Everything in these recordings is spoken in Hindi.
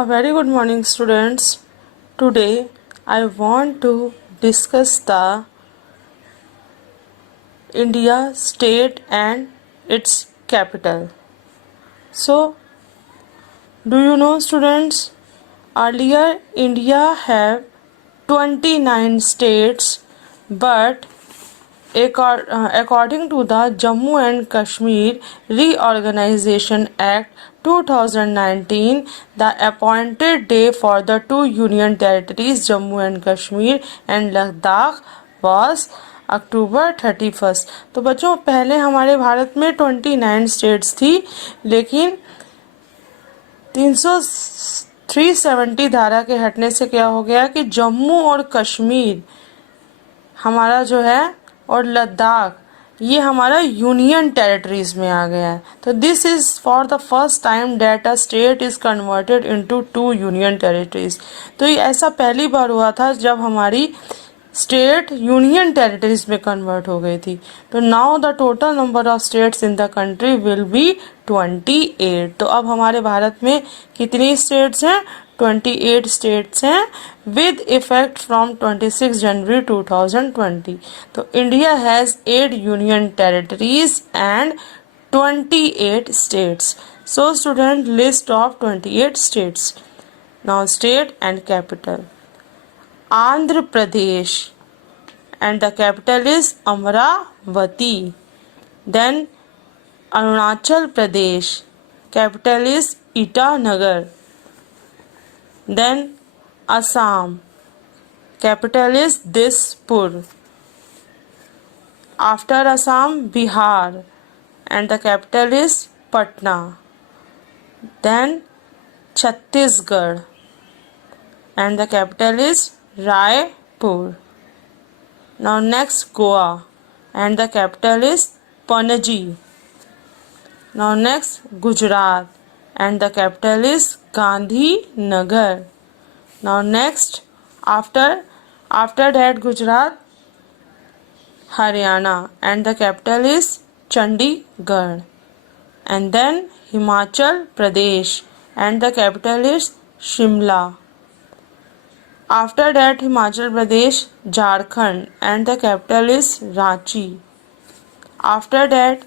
A very good morning, students. Today I want to discuss the India state and its capital. So, do you know, students? Earlier India have 29 states, but according to the Jammu and Kashmir Reorganization Act 2019, the appointed day for the two union territories Jammu and Kashmir and Ladakh was अक्टूबर 31। तो बच्चों पहले हमारे भारत में 29 स्टेट्स थी, लेकिन 370 धारा के हटने से क्या हो गया कि जम्मू और कश्मीर हमारा जो है और लद्दाख ये हमारा यूनियन टेरिटरीज में आ गया है। तो this is for the first time that a state is converted into two union territories. तो ये ऐसा पहली बार हुआ था जब हमारी स्टेट यूनियन टेरिटरीज में कन्वर्ट हो गई थी। तो now the total number of states in the country will be 28। तो अब हमारे भारत में कितनी स्टेट्स हैं? 28 स्टेट्स हैं with effect from 26 January 2020. तो India has 8 union territories and 28 states. So student, list of 28 states. Now state and capital. Andhra Pradesh and the capital is Amravati. Then Arunachal Pradesh, capital is Itanagar. Then Assam, capital is Dispur. After Assam, Bihar, and the capital is Patna. Then Chhattisgarh, and the capital is Raipur. Now next Goa, and the capital is Panaji. Now next Gujarat, and the capital is Gandhinagar. Now next, after that Gujarat, Haryana, and the capital is Chandigarh. And then Himachal Pradesh, and the capital is Shimla. After that Himachal Pradesh, Jharkhand, and the capital is Ranchi. After that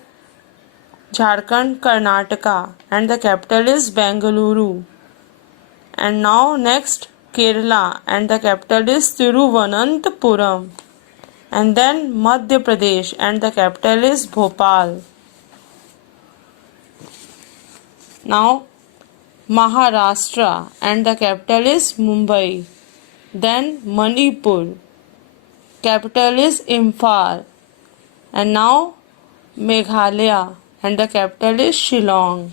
Jharkhand, Karnataka, and the capital is Bengaluru. And now next Kerala, and the capital is Thiruvananthapuram. And then Madhya Pradesh, and the capital is Bhopal. Now Maharashtra, and the capital is Mumbai. Then Manipur, capital is Imphal. And now Meghalaya, and the capital is Shillong.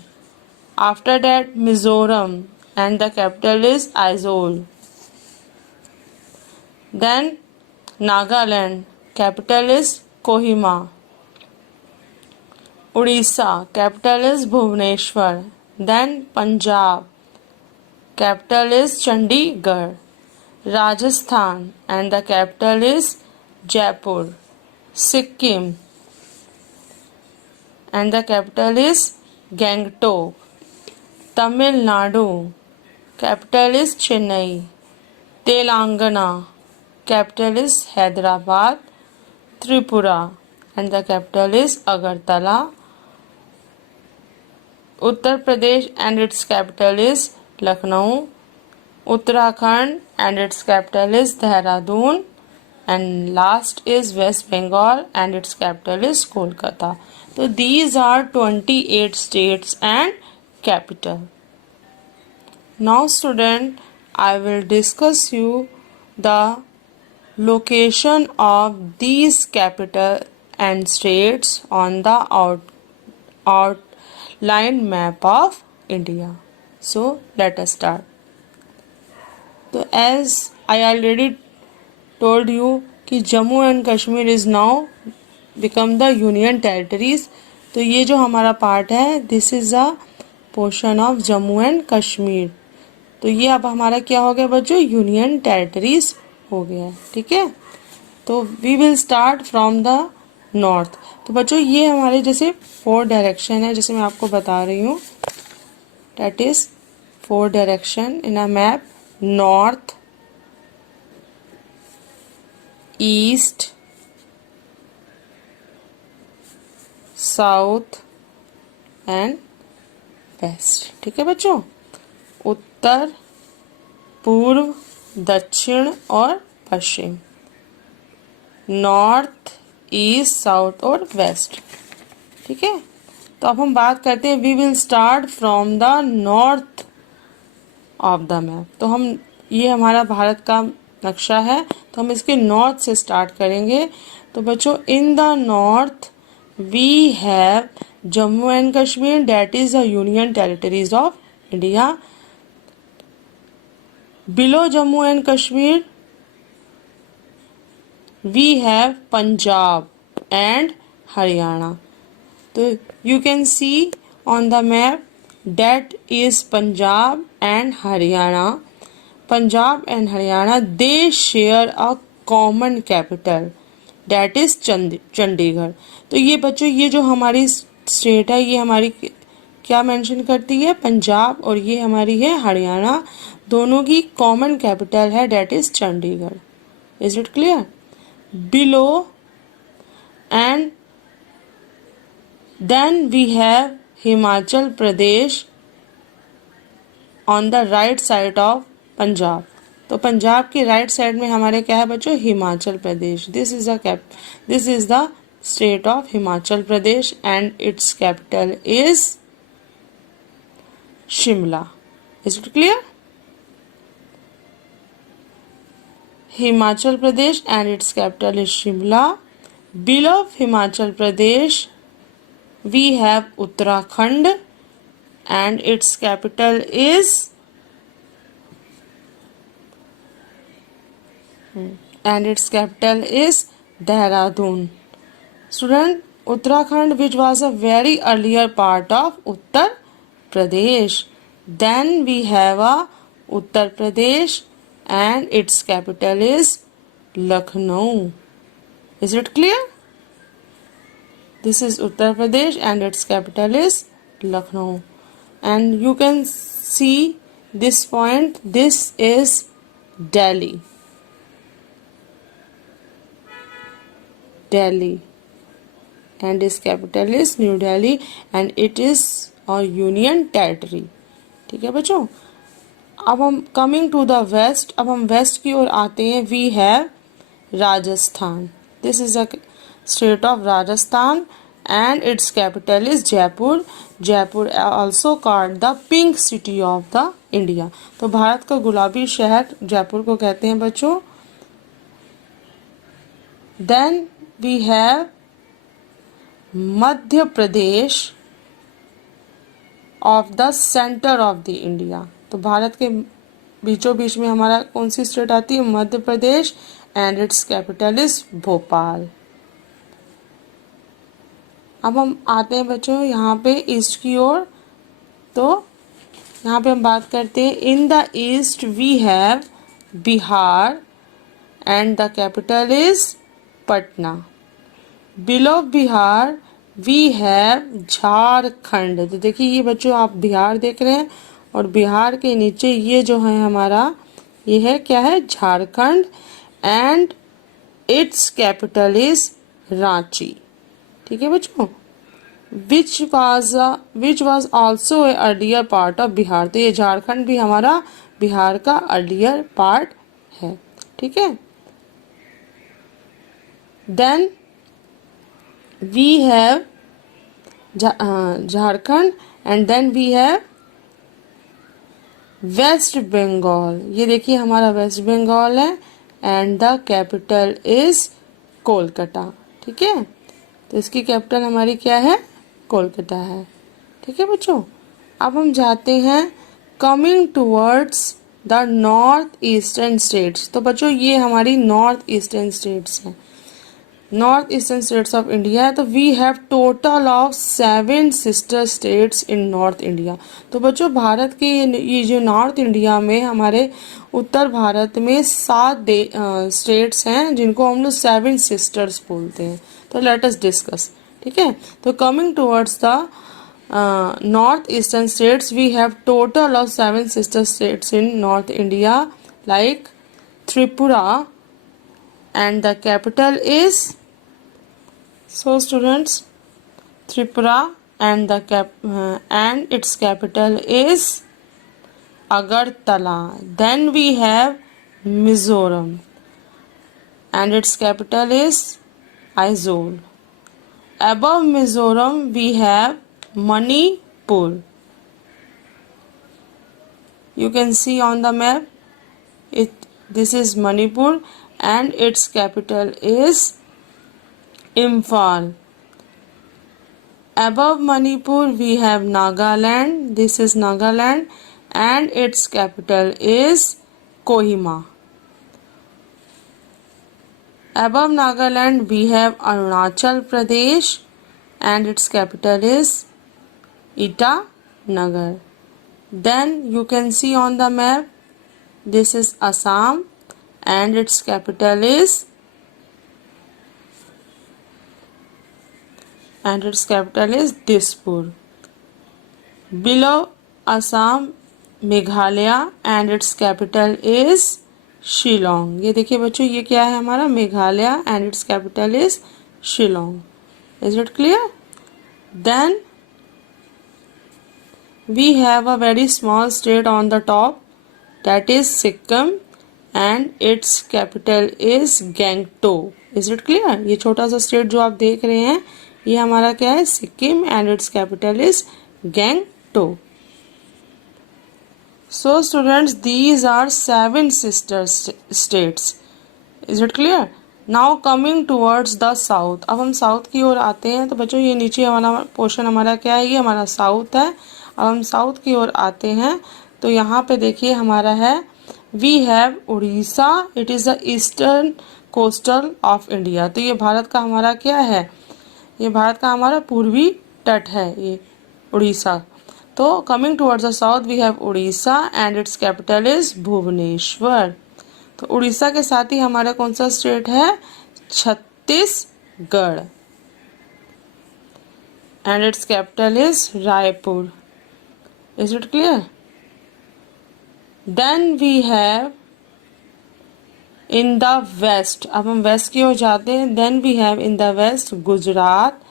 After that Mizoram, and the capital is Aizawl. Then Nagaland, capital is Kohima. Odisha, capital is Bhubaneswar. Then Punjab, capital is Chandigarh. Rajasthan, and the capital is Jaipur. Sikkim, and the capital is Gangtok. Tamil Nadu, capital is Chennai. Telangana, capital is Hyderabad. Tripura, and the capital is Agartala. Uttar Pradesh, and its capital is Lucknow. Uttarakhand, and its capital is Dehradun. And last is West Bengal, and its capital is Kolkata. So these are 28 states and capital. Now student, I will discuss you the location of these capital and states on the outline map of India. So let us start. So as I already told you कि Jammu and Kashmir is now become the union territories. तो ये जो हमारा पार्ट है this is a portion of Jammu and Kashmir. तो ये अब हमारा क्या हो गया बच्चों? यूनियन टेरिटरीज हो गया है। ठीक है, तो we will start from the north. तो बच्चों ये हमारे जैसे 4 डायरेक्शन है, जैसे मैं आपको बता रही हूँ, that is 4 direction in a map: north, east, south and west. ठीक है बच्चों, उत्तर, पूर्व, दक्षिण और पश्चिम, नॉर्थ, ईस्ट, साउथ और वेस्ट। ठीक है, तो अब हम बात करते हैं, we will start from the north of the map. तो हम, ये हमारा भारत का नक्शा है, तो हम इसके नॉर्थ से स्टार्ट करेंगे। तो बच्चों, in the north we have Jammu and Kashmir, that is the union territories of India. Below Jammu and Kashmir we have Punjab and Haryana. तो you can see on the map that is Punjab and Haryana. Punjab and Haryana, they share a common capital that is Chandigarh. तो ये बच्चों, ये जो हमारी स्टेट है, ये हमारी क्या मेंशन करती है? पंजाब, और ये हमारी है हरियाणा। दोनों की कॉमन कैपिटल है that is Chandigarh. Is it clear? Below, and then we have Himachal Pradesh on the right side of Punjab. तो पंजाब के राइट साइड में हमारे क्या है बच्चों? Himachal Pradesh. This is the state of Himachal Pradesh and its capital is Shimla. Is it clear? Himachal Pradesh and its capital is Shimla. Below Himachal Pradesh we have Uttarakhand and its capital is Dehradun. Student, Uttarakhand, which was a very earlier part of Uttar Pradesh. Then we have a Uttar Pradesh and its capital is Lucknow. Is it clear? This is Uttar Pradesh and its capital is Lucknow. And you can see this point. This is Delhi. Delhi. And its capital is New Delhi and it is a union territory. ठीक है बच्चों, अब हम कमिंग टू द वेस्ट, अब हम वेस्ट की ओर आते हैं। We have Rajasthan. This is a state of Rajasthan and its capital is Jaipur. Jaipur also called the pink city of the India. तो भारत का गुलाबी शहर जयपुर को कहते हैं बच्चों। Then we have Madhya Pradesh of the centre of the India. तो भारत के बीचों बीच में हमारा कौन सी स्टेट आती है? Madhya Pradesh and its capital is Bhopal. अब हम आते हैं बच्चों यहाँ पे ईस्ट की ओर। तो यहाँ पे हम बात करते हैं, in the east we have Bihar and the capital is Patna. Below Bihar we have Jharkhand. तो देखिए ये बच्चों, आप बिहार देख रहे हैं और बिहार के नीचे ये जो है हमारा, ये है क्या है? Jharkhand and its capital is Ranchi. ठीक है बच्चों, which was also a earlier part of Bihar. तो ये झारखंड भी हमारा बिहार का अर्लियर पार्ट है। ठीक है, then we have Jharkhand and then we have West Bengal. ये देखिए हमारा वेस्ट बंगाल है and the capital is Kolkata. ठीक है, तो इसकी कैपिटल हमारी क्या है? कोलकाता है। ठीक है बच्चों, अब हम जाते हैं coming towards the north eastern states. तो बच्चों ये हमारी नॉर्थ ईस्टर्न स्टेट्स हैं, north eastern states of India है। तो we have total of 7 sister states in north India. तो बच्चों भारत के ये जो नॉर्थ इंडिया में हमारे उत्तर भारत में 7 स्टेट्स हैं जिनको हम लोग 7 सिस्टर्स बोलते हैं। तो लेट अस डिस्कस। ठीक है, तो coming towards the north eastern states, we have total of 7 sister states in North India, like Tripura, and the capital is, so students, Tripura, and and its capital is Agartala. Then we have Mizoram, and its capital is Aizawl. Above Mizoram we have Manipur. You can see on the map, this is Manipur, and its capital is Imphal. Above Manipur we have Nagaland. This is Nagaland, and its capital is Kohima. Above Nagaland we have Arunachal Pradesh, and its capital is Itanagar. Then you can see on the map, this is Assam, and its capital is Dispur. Below Assam, Meghalaya, and its capital is Shillong. ये देखिए बच्चों, ये क्या है हमारा Meghalaya, and its capital is Shillong. Is it clear? Then we have a very small state on the top, that is Sikkim, and its capital is Gangtok. Is it clear? ये छोटा सा स्टेट जो आप देख रहे हैं, ये हमारा क्या है, Sikkim, and its capital is Gangtok. So students, these are 7 sister states. Is it clear? Now coming towards the south. अब हम साउथ की ओर आते हैं. तो बच्चों ये नीचे वाला पोर्शन हमारा क्या है, ये हमारा साउथ है. अब हम साउथ की ओर आते हैं, तो यहाँ पे देखिए हमारा है, we have Orissa. It is the eastern coastal of India. तो ये भारत का हमारा क्या है, ये भारत का हमारा पूर्वी तट है, ये उड़ीसा. तो coming towards the south we have Orissa, and its capital is Bhubaneswar. तो उड़ीसा के साथ ही हमारा कौन सा स्टेट है, Chhattisgarh, and its capital is Raipur. Is it clear? Then we have in the west. अब हम वेस्ट की ओर जाते हैं. Then we have in the west Gujarat,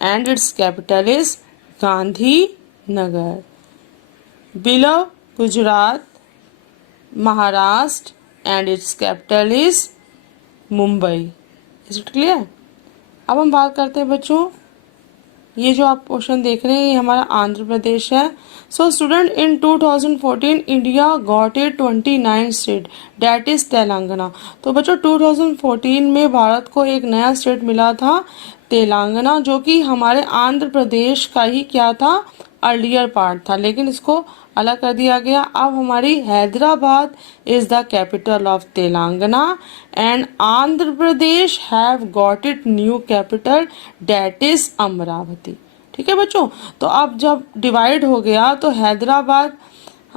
and its capital is Gandhinagar. Below Gujarat Maharashtra, and its capital is Mumbai. Is it clear? अब हम बात करते हैं बच्चों, ये जो आप क्वेश्चन देख रहे हैं, ये हमारा आंध्र प्रदेश है. So student, in 2014 India got a 29 state, that is Telangana. तो बच्चों 2014 में भारत को एक नया स्टेट मिला था, तेलंगाना, जो कि हमारे आंध्र प्रदेश का ही क्या था, अर्लियर पार्ट था, लेकिन इसको अलग कर दिया गया. अब हमारी Hyderabad is the capital of Telangana, and Andhra Pradesh have got it new capital, that is Amravati. ठीक है बच्चों? तो अब जब डिवाइड हो गया, तो हैदराबाद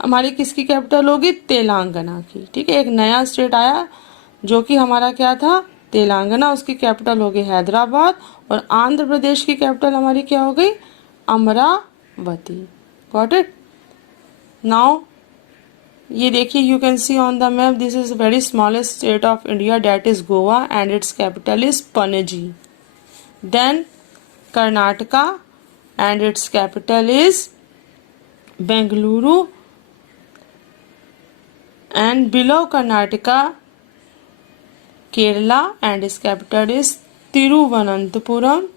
हमारी किसकी कैपिटल होगी, तेलंगाना की. ठीक है, एक नया स्टेट आया जो कि हमारा क्या था, तेलंगाना, उसकी कैपिटल हो गई हैदराबाद, और आंध्र प्रदेश की कैपिटल हमारी क्या हो गई, अमरावती. Got it? नाउ ये देखिए, you can see on the map, this is very smallest state of India, that is Goa, and its capital is Panaji. Then Karnataka, and its capital is Bengaluru, and below Karnataka Kerala, and its capital is Thiruvananthapuram.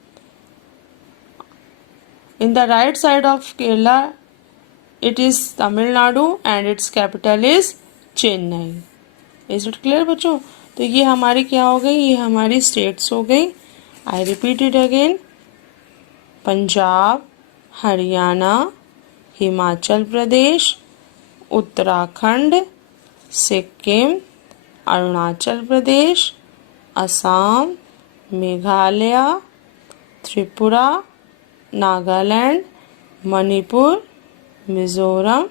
In the right side of Kerala, it is Tamil Nadu, and its capital is Chennai. Is it clear बच्चों? तो ये हमारी क्या हो गई, ये हमारी स्टेट्स हो गई. I repeat it again. Punjab, Haryana, Himachal Pradesh, Uttarakhand, Sikkim, Arunachal Pradesh, Assam, Meghalaya, Tripura, Nagaland, Manipur, Mizoram,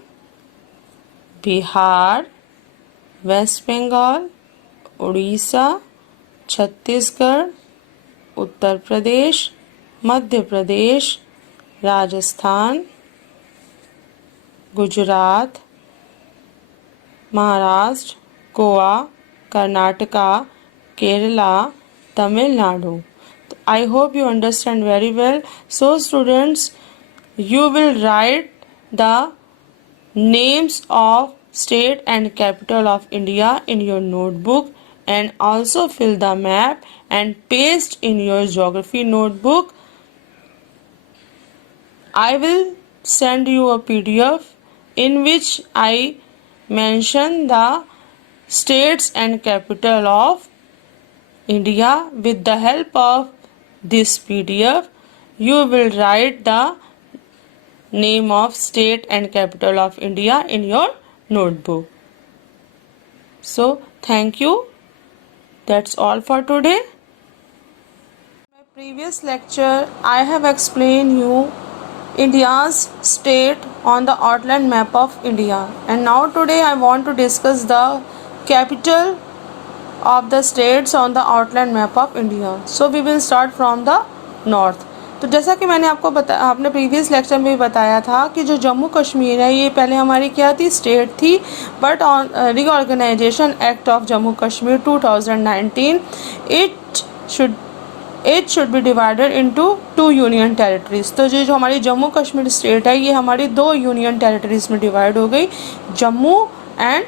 Bihar, West Bengal, Orissa, Chhattisgarh, Uttar Pradesh, Madhya Pradesh, Rajasthan, Gujarat, Maharashtra, Goa, Karnataka, Kerala, Tamil Nadu. I hope you understand very well. So students, you will write the names of state and capital of India in your notebook and also fill the map and paste in your geography notebook. I will send you a PDF in which I mention the states and capital of India. With the help of this PDF, you will write the name of state and capital of India in your notebook. So, thank you. That's all for today. In my previous lecture, I have explained you India's state on the outline map of India. And now today I want to discuss the capital of the states on the outline map of India. So we will start from the north. तो जैसा कि मैंने आपने प्रीवियस लेक्चर में भी बताया था कि जो जम्मू कश्मीर है ये पहले हमारी क्या थी, स्टेट थी, but on reorganisation act of Jammu Kashmir 2019 it should be divided into 2 union territories. तो जो हमारी जम्मू कश्मीर स्टेट है ये हमारी 2 यूनियन टेरिटरीज में डिवाइड हो गई, जम्मू एंड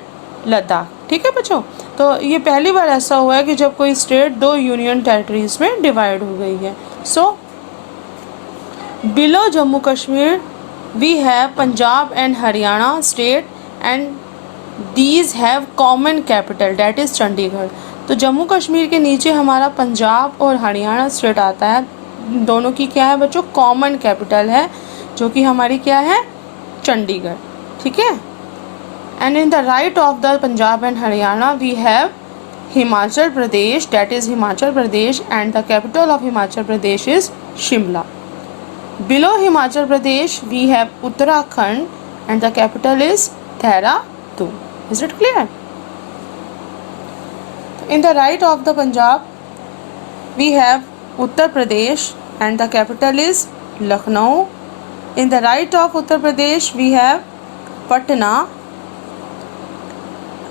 लद्दाख. ठीक है बच्चों, तो ये पहली बार ऐसा हुआ है कि जब कोई स्टेट 2 यूनियन टेरिटरीज में डिवाइड हो गई है. So below Jammu Kashmir we have Punjab and Haryana state and these have common capital that is Chandigarh. तो जम्मू कश्मीर के नीचे हमारा पंजाब और हरियाणा स्टेट आता है, दोनों की क्या है बच्चों, कॉमन कैपिटल है, जो कि हमारी क्या है, चंडीगढ़. ठीक है. And in the right of the Punjab and Haryana we have Himachal Pradesh, that is Himachal Pradesh, and the capital of Himachal Pradesh is Shimla. Below Himachal Pradesh we have Uttarakhand and the capital is Dehradun. Is it clear? In the right of the Punjab we have Uttar Pradesh and the capital is Lucknow. In the right of Uttar Pradesh we have Patna.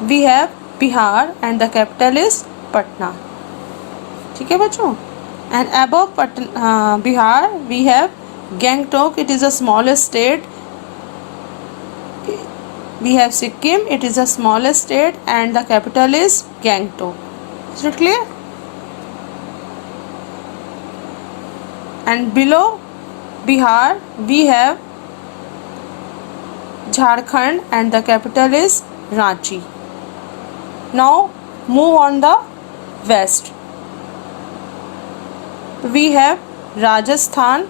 We have Bihar and the capital is Patna. ठीक है बच्चों. And above Bihar we have Gangtok. It is the smallest state. We have Sikkim. It is the smallest state and the capital is Gangtok. Is it clear? And below Bihar we have Jharkhand and the capital is Ranchi. Now move on the west. We have Rajasthan.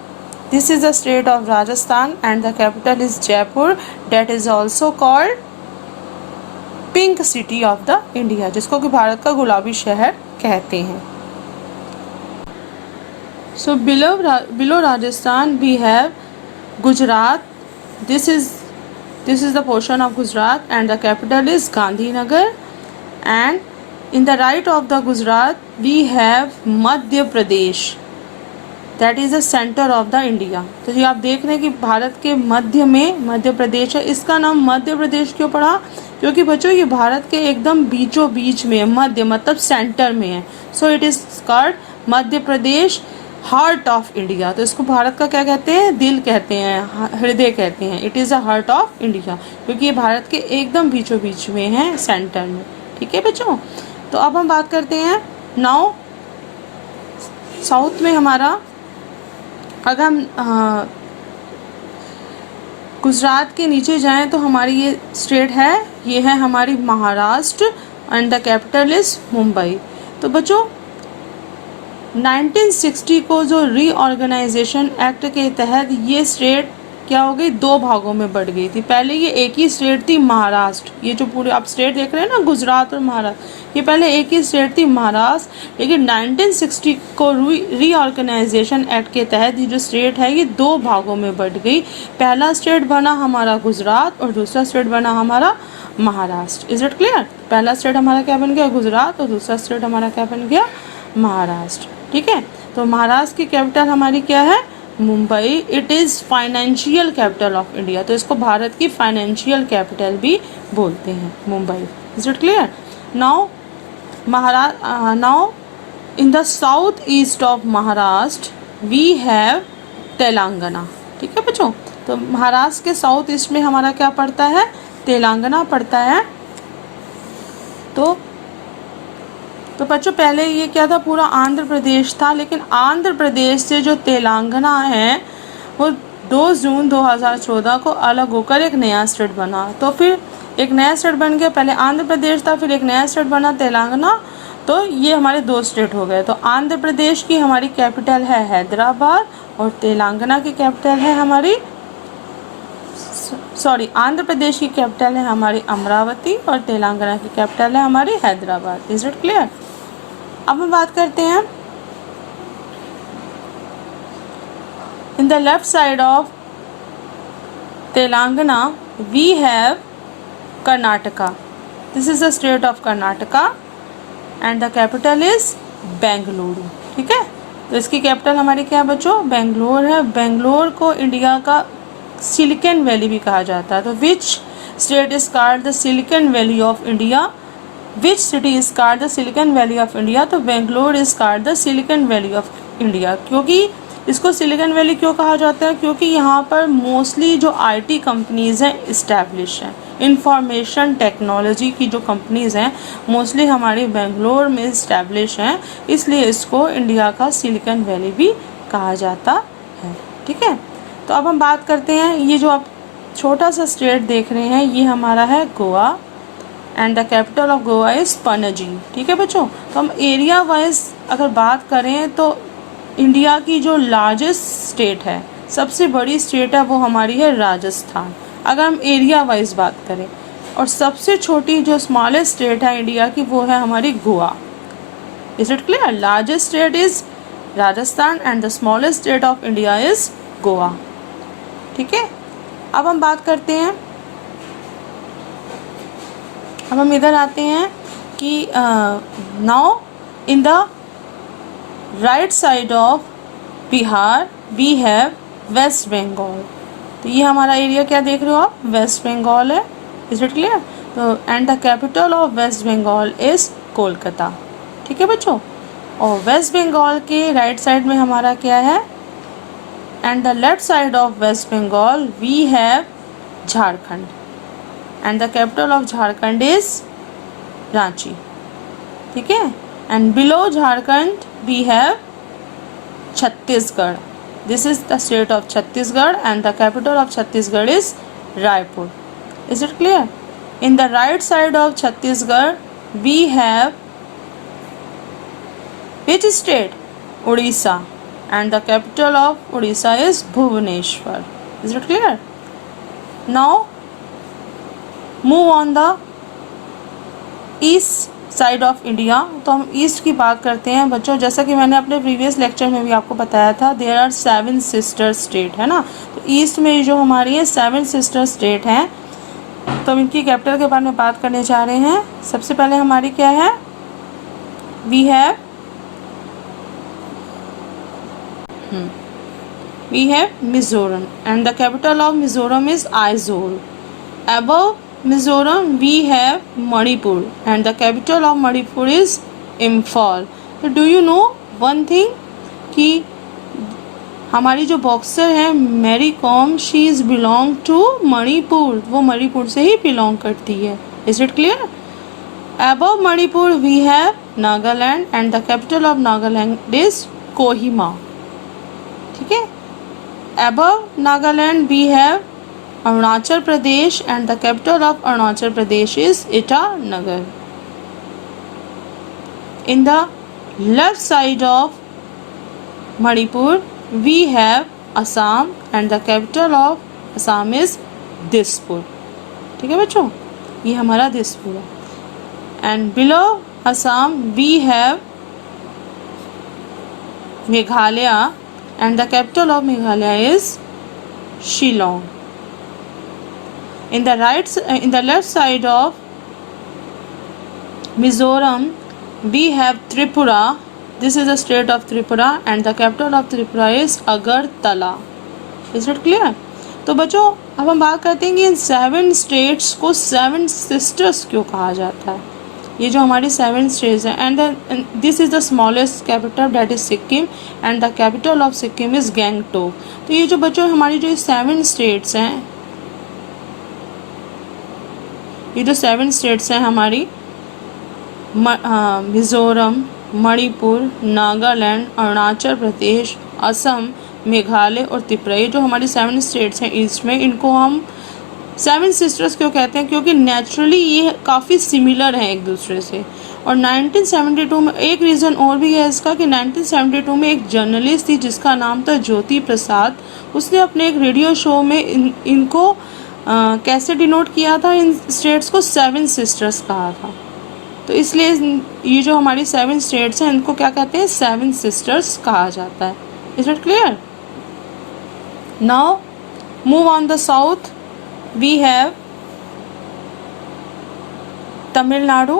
This is the state of Rajasthan and the capital is Jaipur. That is also called Pink City of the India, जिसको कि भारत का गुलाबी शहर कहते हैं. So below Rajasthan we have Gujarat. This is the portion of Gujarat and the capital is Gandhinagar. And in the right of the Gujarat we have Madhya Pradesh, that is the center of the India. तो ये आप देख रहे हैं कि भारत के मध्य में मध्य प्रदेश है. इसका नाम मध्य प्रदेश क्यों पड़ा, क्योंकि बच्चों ये भारत के एकदम बीचों बीच में है, मध्य मतलब सेंटर में है. So it is called Madhya Pradesh, heart of India. तो इसको भारत का क्या कहते हैं, दिल कहते हैं, हृदय कहते हैं. It is the heart of India, क्योंकि ये भारत के एकदम बीचों बीच में है, सेंटर में. ठीक है बच्चों. तो अब हम बात करते हैं नाउ साउथ में हमारा. अगर हम गुजरात के नीचे जाएं तो हमारी ये स्टेट है, ये है हमारी Maharashtra and the capital is Mumbai. तो बच्चों 1960 को जो रीऑर्गेनाइजेशन एक्ट के तहत ये स्टेट क्या हो गई, 2 भागों में बढ़ गई थी. पहले ये एक ही स्टेट थी महाराष्ट्र. ये जो पूरे आप स्टेट देख रहे हैं ना, गुजरात और महाराष्ट्र, ये पहले एक ही स्टेट थी महाराष्ट्र. लेकिन 1960 को रीऑर्गेनाइजेशन एक्ट के तहत ये जो स्टेट है ये 2 भागों में बढ़ गई. पहला स्टेट बना हमारा गुजरात और दूसरा स्टेट बना हमारा महाराष्ट्र. Is it clear? पहला स्टेट हमारा क्या बन गया, गुजरात, और दूसरा स्टेट हमारा क्या बन गया, महाराष्ट्र. ठीक है. तो महाराष्ट्र की कैपिटल हमारी क्या है, Mumbai it is financial capital of India, तो इसको भारत की फाइनेंशियल कैपिटल भी बोलते हैं Mumbai. Is it clear? Now now in the south east of Maharashtra we have Telangana. ठीक है बच्चों, तो महाराष्ट्र के साउथ ईस्ट में हमारा क्या पड़ता है? तेलंगाना पड़ता है। तो बच्चों पहले ये क्या था? पूरा आंध्र प्रदेश था, लेकिन आंध्र प्रदेश से जो तेलंगाना है वो 2 जून 2014 को अलग होकर एक नया स्टेट बना। तो फिर एक नया स्टेट बन गया, पहले आंध्र प्रदेश था, फिर एक नया स्टेट बना तेलंगाना, तो ये हमारे 2 स्टेट हो गए। तो आंध्र प्रदेश की हमारी कैपिटल है हैदराबाद और तेलंगाना की कैपिटल है हमारी आंध्र प्रदेश की कैपिटल है हमारी अमरावती और तेलंगाना की कैपिटल है हमारी हैदराबाद। Is it clear? अब हम बात करते हैं in the left side of Telangana we have Karnataka. This is the state of Karnataka and the capital is Bengaluru. ठीक है, तो इसकी कैपिटल हमारी क्या है बच्चों? बेंगलोर है। बेंगलोर को इंडिया का सिलिकॉन वैली भी कहा जाता है। तो which state is called the Silicon Valley of India? Which city is called the Silicon Valley of India? तो Bangalore is called the Silicon Valley of India. क्योंकि इसको सिलिकॉन वैली क्यों कहा जाता है? क्योंकि यहाँ पर मोस्टली जो आईटी कंपनीज़ हैं इस्टेब्लिश हैं, इंफॉर्मेशन टेक्नोलॉजी की जो कंपनीज़ हैं मोस्टली हमारी बेंगलोर में इस्टेब्लिश हैं, इसलिए इसको इंडिया का सिलिकॉन वैली भी कहा जाता है। ठीक है, तो अब हम बात करते हैं, ये जो आप छोटा सा स्टेट देख रहे हैं ये हमारा है Goa and the capital of Goa is Panaji. ठीक है बच्चों, तो हम एरिया वाइज अगर बात करें तो इंडिया की जो लार्जेस्ट स्टेट है, सबसे बड़ी स्टेट है, वो हमारी है राजस्थान, अगर हम एरिया वाइज बात करें। और सबसे छोटी जो स्मॉलेस्ट स्टेट है इंडिया की वो है हमारी Goa. Is it clear? Largest state is Rajasthan and the smallest state of India is Goa. ठीक है, अब हम बात करते हैं, अब हम इधर आते हैं कि now in the right side of Bihar we have West Bengal. तो ये हमारा एरिया क्या देख रहे हो आप? वेस्ट बंगाल है। Is it clear? तो and the capital of West Bengal is Kolkata. ठीक है बच्चों, और वेस्ट बंगाल के राइट साइड में हमारा क्या है? And the left side of West Bengal we have Jharkhand and the capital of Jharkhand is Ranchi. ठीक है, and below Jharkhand we have Chhattisgarh. This is the state of Chhattisgarh and the capital of Chhattisgarh is Raipur. Is it clear? In the right side of Chhattisgarh we have which state? Odisha, and the capital of Odisha is Bhubaneswar. Is it clear? Now move on the east side of India. तो हम ईस्ट की बात करते हैं बच्चों, जैसा कि मैंने अपने प्रीवियस लेक्चर में भी आपको बताया था, देयर आर 7 सिस्टर स्टेट है ना। तो ईस्ट में जो हमारी है 7 सिस्टर स्टेट हैं, तो हम इनकी कैपिटल के बारे में बात करने जा रहे हैं। सबसे पहले हमारी क्या है? We have Mizoram and the capital of Mizoram is Aizawl. Above Mizoram we have Manipur and the capital of Manipur is Imphal. So do you know one thing कि हमारी जो बॉक्सर है Mary Kom, she is belong to Manipur, वो मणिपुर से ही बिलोंग करती है। Is it clear? Above Manipur we have Nagaland and the capital of Nagaland is Kohima. ठीक है, above Nagaland we have Arunachal Pradesh and the capital of Arunachal Pradesh is Itanagar. In the left side of Manipur we have Assam and the capital of Assam is Dispur. ठीक है बच्चों, ये हमारा दिसपुर है। And below Assam we have Meghalaya and the capital of Meghalaya is Shillong. In the left side of Mizoram we have Tripura This is the state of Tripura and the capital of Tripura is Agartala. Is it clear? तो बच्चों अब हम बात करते हैं कि इन 7 स्टेट्स को 7 सिस्टर्स क्यों कहा जाता है। ये जो हमारी 7 स्टेट्स हैं and this is the smallest capital that is Sikkim and the capital of Sikkim is Gangtok. तो ये जो बच्चों हमारी जो 7 स्टेट्स हैं, ये जो 7 स्टेट्स हैं हमारी मिज़ोरम, मणिपुर, नागालैंड, अरुणाचल प्रदेश, असम, मेघालय और त्रिपुरा, ये जो हमारी 7 स्टेट्स हैं ईस्ट में, इनको हम 7 सिस्टर्स क्यों कहते हैं? क्योंकि नेचुरली ये काफ़ी सिमिलर हैं एक दूसरे से। और 1972 में एक रीज़न और भी है इसका कि 1972 में एक जर्नलिस्ट थी जिसका नाम था ज्योति प्रसाद। उसने अपने एक रेडियो शो में इनको कैसे डिनोट किया था? इन स्टेट्स को 7 सिस्टर्स कहा था। तो इसलिए ये जो हमारी 7 स्टेट्स हैं इनको क्या कहते हैं? 7 सिस्टर्स कहा जाता है। Is it clear? Now move on the south, we have Tamil Nadu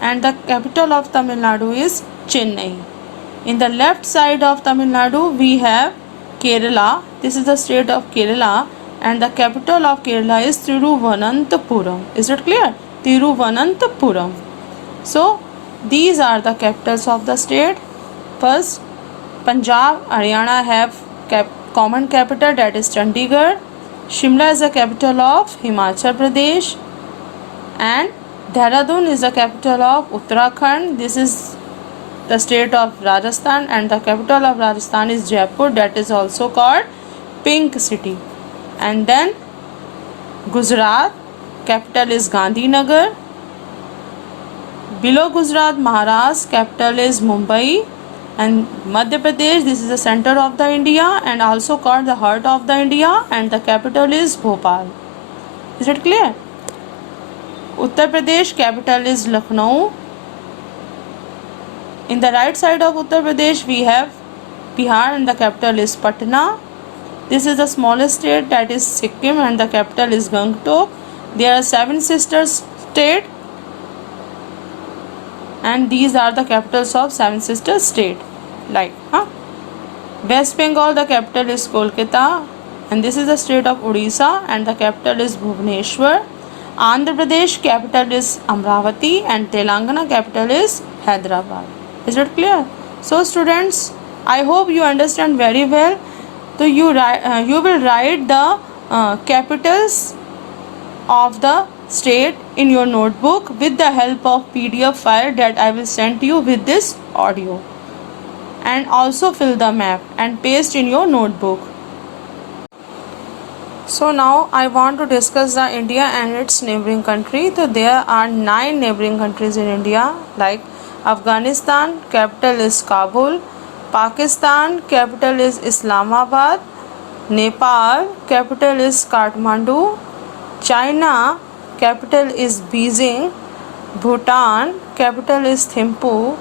and the capital of Tamil Nadu is Chennai. In the left side of Tamil Nadu we have Kerala. This is the state of Kerala and the capital of Kerala is Thiruvananthapuram. Is it clear? Thiruvananthapuram. So these are the capitals of the state. First, Punjab, Haryana have common capital, that is Chandigarh. Shimla is the capital of Himachal Pradesh and Dehradun is the capital of Uttarakhand. This is the state of Rajasthan and the capital of Rajasthan is Jaipur, that is also called Pink City. And then Gujarat, capital is Gandhinagar. Below Gujarat, Maharashtra, capital is Mumbai. And Madhya Pradesh, this is the center of the India and also called the heart of the India, and the capital is Bhopal. Is it clear? Uttar Pradesh, capital is Lucknow. In the right side of Uttar Pradesh we have Bihar and the capital is Patna. This is the smallest state, that is Sikkim, and the capital is Gangtok. There are 7 sister states and these are the capitals of 7 sister states. West Bengal, the capital is Kolkata and this is the state of Odisha and the capital is Bhubaneswar. Andhra Pradesh, capital is Amravati and Telangana capital is Hyderabad. Is it clear? So students, I hope you understand very well. So you will write the capitals of the state in your notebook with the help of PDF file that I will send to you with this audio, and also fill the map and paste in your notebook. So now I want to discuss the India and its neighboring country. So there are 9 neighboring countries in India, like Afghanistan, capital is Kabul. Pakistan, capital is Islamabad. Nepal, capital is Kathmandu. China, capital is Beijing. Bhutan, capital is Thimphu.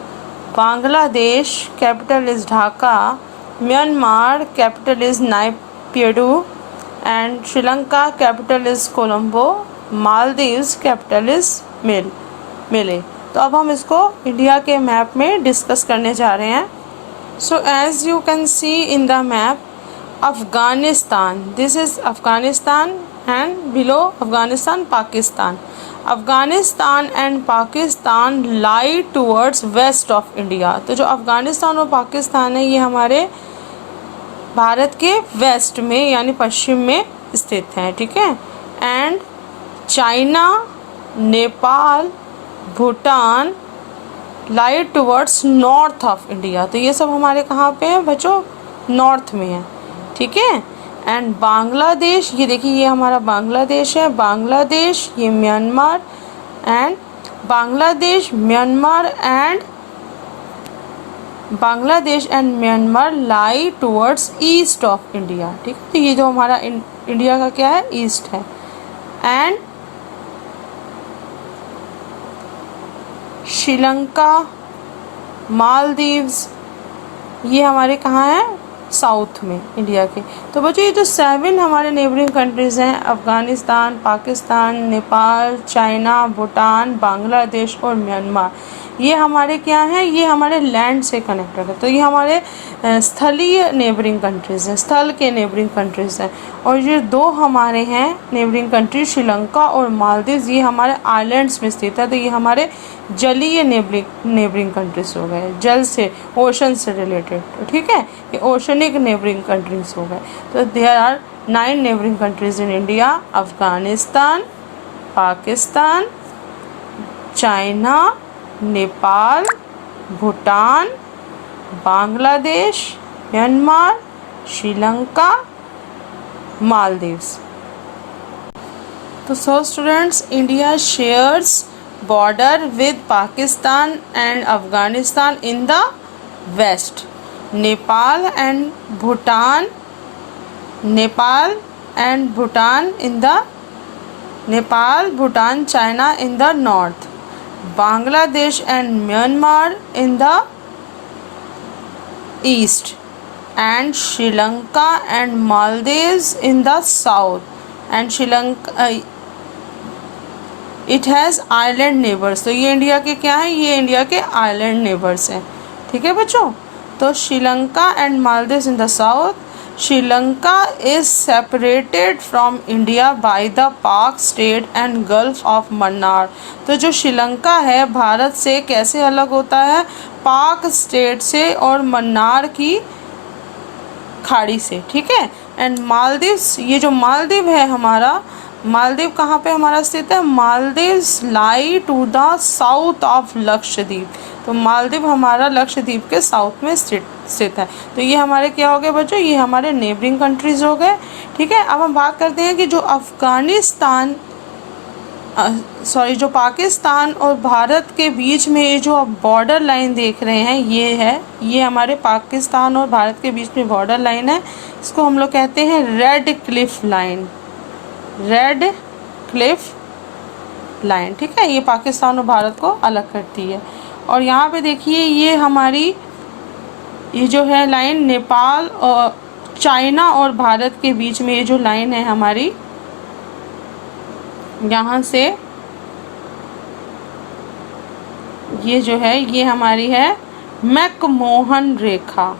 Bangladesh, capital is Dhaka. Myanmar, capital is Naypyidaw. And Sri Lanka, capital is Colombo. Maldives, capital is Male. तो अब हम इसको इंडिया के मैप में डिस्कस करने जा रहे हैं. So as you can see in the map, Afghanistan, this is Afghanistan and below Afghanistan, Pakistan. Afghanistan and Pakistan lie towards west of India. तो जो अफगानिस्तान और पाकिस्तान है ये हमारे भारत के वेस्ट में यानी पश्चिम में स्थित हैं, ठीक है. And China, Nepal, Bhutan lie towards north of India. तो ये सब हमारे कहाँ पे हैं बच्चों? नॉर्थ में है, ठीक है. एंड बांग्लादेश, ये देखिए ये हमारा बांग्लादेश है. बांग्लादेश, ये Myanmar and Bangladesh, Myanmar lie towards east of India, ठीक है. तो ये जो हमारा इंडिया का क्या है? ईस्ट है. एंड श्रीलंका, मालदीव्स, ये हमारे कहाँ हैं? साउथ में इंडिया के. तो बच्चों ये जो 7 हमारे नेबरिंग कंट्रीज़ हैं, अफ़गानिस्तान, पाकिस्तान, नेपाल, चाइना, भूटान, बांग्लादेश और म्यांमार, ये हमारे क्या हैं, ये हमारे लैंड से कनेक्टेड है। तो ये हमारे स्थलीय नेबरिंग कंट्रीज़ हैं, स्थल के नेबरिंग कंट्रीज़ हैं। और ये दो हमारे हैं नेबरिंग कंट्री, श्रीलंका और मालदीव, ये हमारे आइलैंड्स में स्थित है। तो ये हमारे जलीय नेबरिंग कंट्रीज हो गए, जल से, ओशन से रिलेटेड। तो ठीक है, ये ओशनिक नेबरिंग कंट्रीज हो गए। तो there are 9 neighbouring countries in India: Afghanistan, Pakistan, China, Nepal, Bhutan, Bangladesh, Myanmar, Sri Lanka, Maldives. तो so students, India shares border with Pakistan and Afghanistan in the west, Nepal and Bhutan in the Nepal, Bhutan, China in the north, Bangladesh and Myanmar in the east, and Sri Lanka and Maldives in the south, and Sri Lanka it has island neighbours. तो ये इंडिया के क्या हैं, ये इंडिया के आइलैंड नेबर्स हैं। ठीक है बच्चों, तो Sri Lanka and Maldives in the south, Sri Lanka is separated from India by the Palk strait and gulf of Mannar. तो जो श्रीलंका है भारत से कैसे अलग होता है, पाक स्टेट से और मन्नार की खाड़ी से। ठीक है, एंड मालदीव्स, ये जो मालदीव है हमारा, मालदीव कहाँ पे हमारा स्थित है, Maldives lie to the south of Lakshadweep. तो मालदीव हमारा लक्षद्वीप के साउथ में स्थित है। तो ये हमारे क्या हो गए बच्चों, ये हमारे नेबरिंग कंट्रीज हो गए। ठीक है, अब हम बात करते हैं कि जो जो पाकिस्तान और भारत के बीच में ये जो आप बॉर्डर लाइन देख रहे हैं, ये है, ये हमारे पाकिस्तान और भारत के बीच में बॉर्डर लाइन है। इसको हम लोग कहते हैं red Cliff line, red Cliff line. ठीक है, ये पाकिस्तान और भारत को अलग करती है। और यहाँ पे देखिए, ये हमारी ये जो है लाइन नेपाल और चाइना और भारत के बीच में ये जो लाइन है हमारी, यहाँ से ये जो है ये हमारी है मैकमोहन रेखा,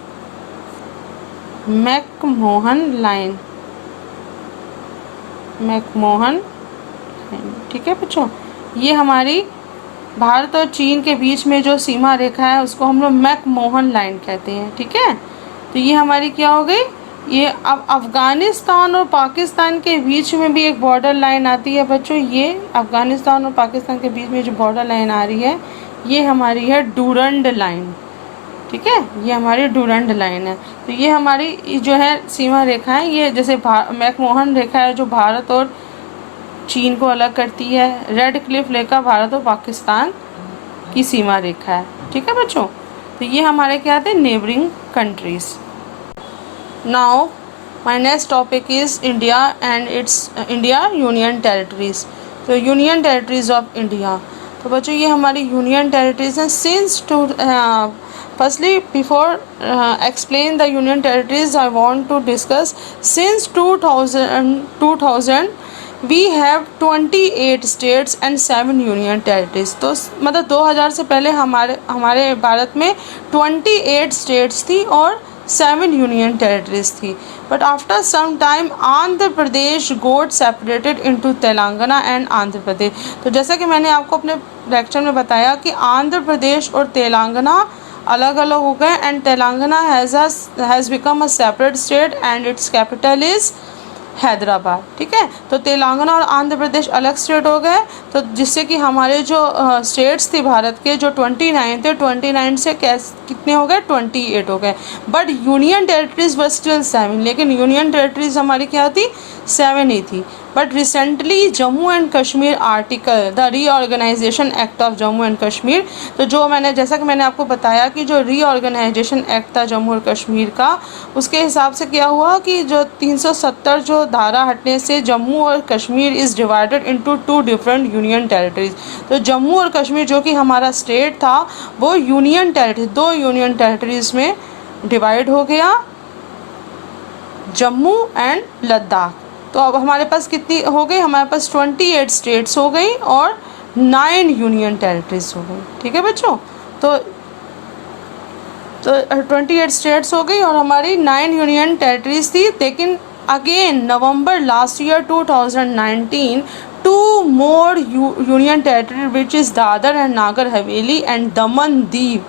मैकमोहन लाइन, मैकमोहन। ठीक है बच्चों, ये हमारी भारत और चीन के बीच में जो सीमा रेखा है उसको हम लोग मैकमोहन लाइन कहते हैं। ठीक है, तो ये हमारी क्या हो गई, ये अब अफ़गानिस्तान और पाकिस्तान के बीच में भी एक बॉर्डर लाइन आती है बच्चों। ये अफ़गानिस्तान और पाकिस्तान के बीच में जो बॉर्डर लाइन आ रही है ये हमारी है डूरंड लाइन। ठीक है, ये हमारी डूरंड लाइन है। तो ये हमारी जो है सीमा रेखा है, ये जैसे मैकमोहन रेखा है जो भारत और चीन को अलग करती है, रेड क्लिफ रेखा भारत और पाकिस्तान की सीमा रेखा है। ठीक है बच्चों, तो ये हमारे क्या आते हैं, neighbouring countries. Now my next topic is India and it's India union territories. तो यूनियन टेरिटरीज ऑफ इंडिया, तो बच्चों ये हमारी यूनियन टेरिटरीज हैं। Since Firstly, before explain the union territories, I want to discuss since 2000 we have 28 states and 7 union territories। तो मतलब 2000 से पहले हमारे भारत में 28 states थी और 7 union territories थी। But after some time Andhra Pradesh got separated into Telangana and Andhra Pradesh. तो जैसा कि मैंने आपको अपने लेक्चर में बताया कि आंध्र प्रदेश और तेलंगाना अलग अलग हो गए and Telangana has become a separate state and its capital is Hyderabad. ठीक है, तो तेलंगाना और आंध्र प्रदेश अलग स्टेट हो गए, तो जिससे कि हमारे जो स्टेट्स थी भारत के जो 29 थे, 29 से कितने हो गए, 28 हो गए। But union territories were still 7, लेकिन यूनियन टेरिटरीज हमारी क्या थी, 7 ही थी। But recently Jammu and Kashmir article, the reorganisation act of Jammu and Kashmir, तो जो मैंने जैसा कि मैंने आपको बताया कि जो रीऑर्गेनाइजेशन एक्ट था जम्मू और कश्मीर का, उसके हिसाब से क्या हुआ कि जो 370 जो धारा हटने से जम्मू और Kashmir is divided into 2 different union territories. तो जम्मू और कश्मीर जो कि हमारा स्टेट था वो यूनियन टेरिटरी 2 यूनियन टेरिटरीज में डिवाइड हो गया, जम्मू एंड लद्दाख। तो अब हमारे पास कितनी हो गई, हमारे पास 28 स्टेट्स हो गई और 9 यूनियन टेरिटरीज हो गई। ठीक है बच्चों, तो 28 स्टेट्स हो गई और हमारी 9 यूनियन टेरिटरीज थी। लेकिन again November last year 2019 2 more union territory which is Dadar and Nagar Haveli and Daman Diu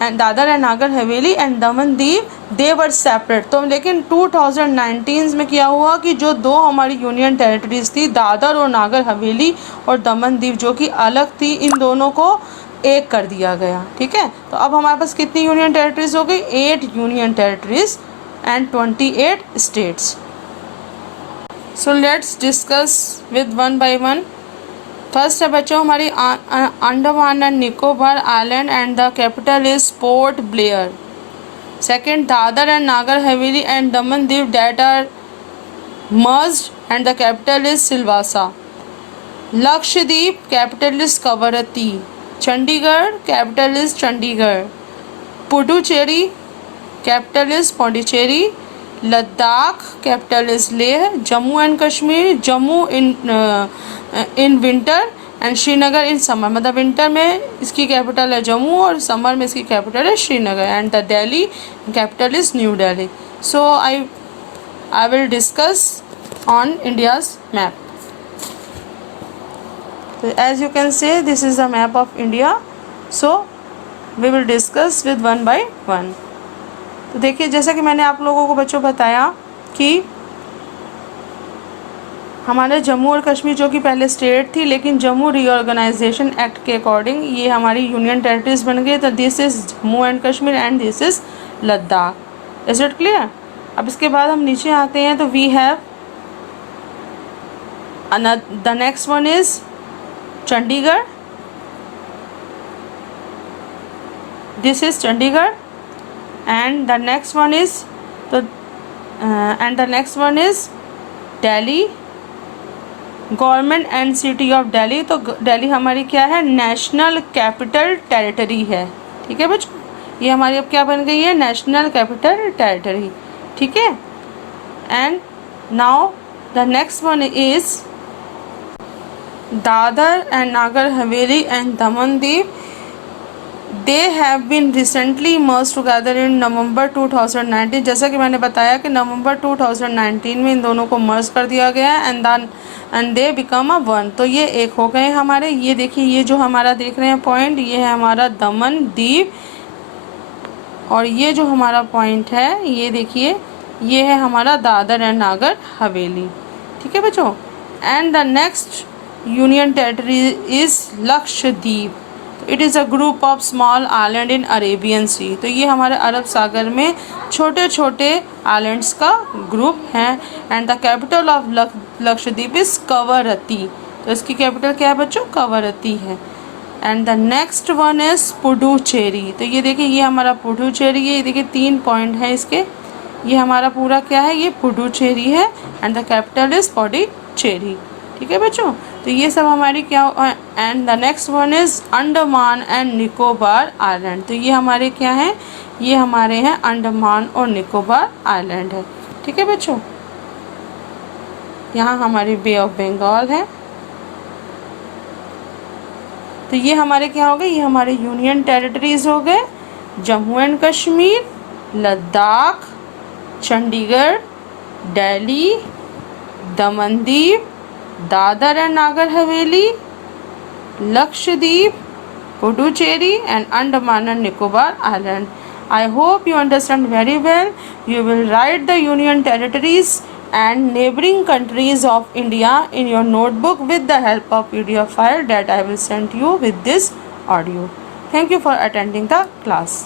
and Dadar and Nagar Haveli and Daman Diu they were separate। तो लेकिन 2019 में क्या हुआ कि जो दो हमारी यूनियन टेरिटरीज थी दादर और नागर हवेली और दमन दीव जो कि अलग थी, इन दोनों को एक कर दिया गया। ठीक है, तो अब हमारे पास कितनी यूनियन टेरिटरीज हो गई? 8 union territories and 28 states. So let's discuss with one by one. First है बच्चों हमारी Andaman and Nicobar island and the capital is Port Blair. Second, Dadra and Nagar Haveli and Daman Diu that are merged and the capital is Silvassa. Lakshadweep capital is Kavaratti. Chandigarh capital is Chandigarh. Puducherry capital is Pondicherry. Ladakh capital is Leh. Jammu and Kashmir Jammu in winter and Srinagar in summer, मतलब विंटर में इसकी कैपिटल है जम्मू और समर में इसकी कैपिटल है Srinagar. And the Delhi capital is new Delhi. So I will discuss on India's map. As you can say this is the map of India, so we will discuss with one by one। तो देखिए जैसा कि मैंने आप लोगों को बच्चों बताया कि हमारे जम्मू और कश्मीर जो कि पहले स्टेट थी लेकिन जम्मू रीऑर्गेनाइजेशन एक्ट के अकॉर्डिंग ये हमारी यूनियन टेरिटरीज बन गई। तो this is Jammu and Kashmir and this is Ladakh. Is it clear? अब इसके बाद हम नीचे आते हैं तो we have the next one is Chandigarh, this is Chandigarh, and the next one is Delhi, government and city of Delhi. तो दिल्ली हमारी क्या है? नेशनल कैपिटल टेरिटरी है। ठीक है बच्चों, ये हमारी अब क्या बन गई है? National capital territory. ठीक है, and now the next one is Dadar and Nagar Haveli and Daman Diu, they have been recently merged together in November 2019। जैसा कि मैंने बताया कि नवंबर 2019 में इन दोनों को मर्ज कर दिया गया and they become a one. तो ये एक हो गए हमारे। ये देखिए, ये जो हमारा देख रहे हैं पॉइंट, ये है हमारा दमन दीव, और ये जो हमारा पॉइंट है ये देखिए, ये है हमारा दादर एंड नागर हवेली। ठीक है बच्चों, and the next union territory is Lakshadweep. It is a group of small island in Arabian sea. तो ये हमारे अरब सागर में छोटे छोटे आइलैंड्स का ग्रुप है। And the capital of Lakshadweep is Kavaratti. तो इसकी कैपिटल क्या है बच्चों? कवरत्ती है। And the next one is Puducherry. तो ये देखिए, ये हमारा पुडुचेरी है। ये देखिए 3 पॉइंट है इसके। ये हमारा पूरा क्या है? ये पुडुचेरी है and the capital is Pondicherry. ठीक है बच्चों, तो ये सब हमारी क्या। And the next one is Andaman and Nicobar island. तो ये हमारे क्या हैं? ये हमारे हैं अंडमान और निकोबार आइलैंड है। ठीक है बच्चों, यहाँ हमारी बे ऑफ बंगाल है। तो ये हमारे क्या हो गए? ये हमारे यूनियन टेरिटरीज हो गए। Jammu and Kashmir, Ladakh, Chandigarh, Delhi, Daman Diu, Dadar and Nagar Haveli, Lakshadweep, Puducherry and Andaman and Nicobar Island. I hope you understand very well. You will write the union territories and neighboring countries of India in your notebook with the help of PDF file that I will send you with this audio. Thank you for attending the class.